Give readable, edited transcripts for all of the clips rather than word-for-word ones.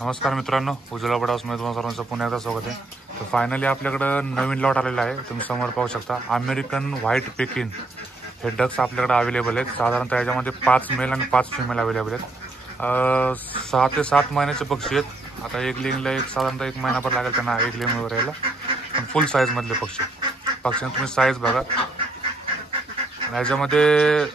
नमस्कार मित्रांनो, उज्ज्वला बडावसमध्ये तुम्हाला सर्वांचं पुन्हा एकदा स्वागत आहे. तर फायनली आपल्याकडं नवीन लॉट आलेला आहे. तुम्ही समोर पाहू शकता. अमेरिकन व्हाईट पेकिन हे डक्स आपल्याकडे अवेलेबल आहेत. साधारणतः याच्यामध्ये 5 मेल आणि 5 फिमेल अवेलेबल आहेत. 6 ते 7 महिन्याचे पक्षी आहेत. आता एक लिंगला साधारणतः 1 महिनाभर लागेल त्यांना एक लिंगवर यायला. पण फुल साईजमधले पक्षांची तुम्ही साईज बघा. याच्यामध्ये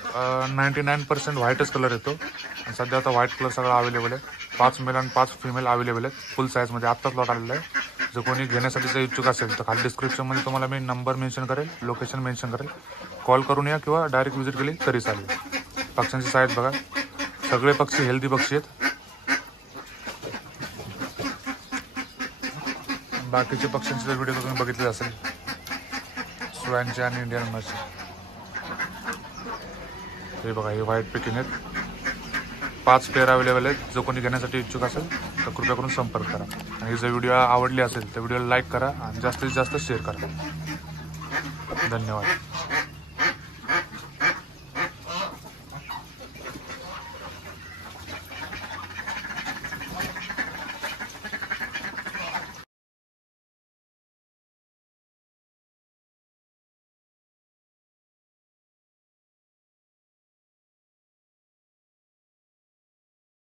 99% व्हाईटच कलर येतो. आणि सध्या आता व्हाईट कलर सगळा अवेलेबल आहे. 5 मेल आणि 5 फिमेल अवेलेबल आहेत फुल साईजमध्ये. आत्ताच लॉट आलेला आहे. जर कोणी घेण्यासाठीचा इच्छुक असेल तर खाली डिस्क्रिप्शनमध्ये तुम्हाला मी नंबर मेन्शन करेल, लोकेशन मेन्शन करेल. कॉल करून या किंवा डायरेक्ट व्हिजिट केली तरी चालेल. पक्ष्यांची साईज बघा. सगळे पक्षी हेल्दी पक्षी आहेत. बाकीचे पक्ष्यांचे जर व्हिडिओ तुम्ही बघितले असेल, स्वॅनचे आणि इंडियन मर्चे. हे बघा, हे व्हाईट पेकिंग आहेत. 5 पेअर अवेलेबल आहेत. जो कोणी घेण्यासाठी इच्छुक असेल तर कृपया करून संपर्क करा. आणि जर व्हिडिओ आवडली असेल तर व्हिडिओला लाईक करा आणि जास्तीत जास्त शेअर करा. धन्यवाद.